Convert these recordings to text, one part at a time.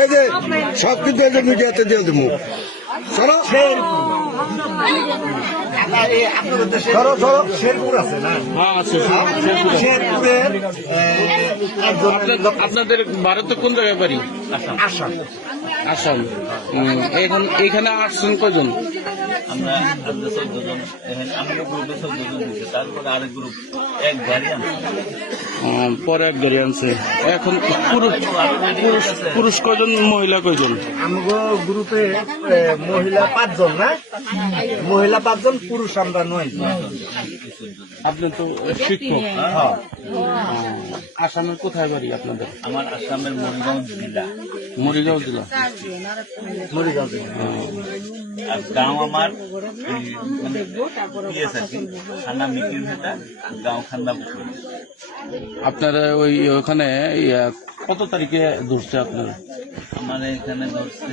এই যে সব কিন্তু এই যে মিডিয়াতে দিয়ে দেবো চলো আপনাদের ভারত কোন জায়গায় পারি আসাম আসাম এখানে আসছেন কজন আমরা আজ্ঞে 14 জন এখানে আমরা গ্রুপে সবজন দিছে তারপরে আরেক গ্রুপ পরে এক গাড়ি আনছে এখন পুরুষ পুরুষ কজন মহিলা কজন গ্রুপে মহিলা পাঁচজন না মহিলা পাঁচজন পুরুষ আমরা নয় আপনি তো শিক্ষক আসামের কোথায় বাড়ি আপনাদের আমার আসামের মরিগাঁও জেলা মরিগাঁও জেলা মরিগাঁও জেলা গাঁও আমার গাঁও আপনারা ওই ওখানে কত তারিখে ধরছে আপনার আমার এখানে ধরছে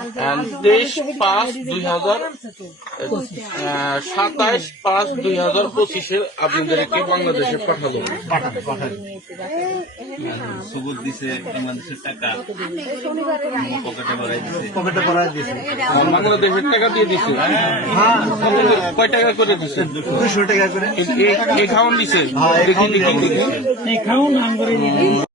সাতাইশ পাঁচ দুই হাজার পঁচিশে আপনাদেরকে বাংলাদেশে পাঠালো সুগুর দিছে বাংলাদেশের টাকা দিয়ে দিছে কয় টাকা করে দিছে দুশো টাকা করে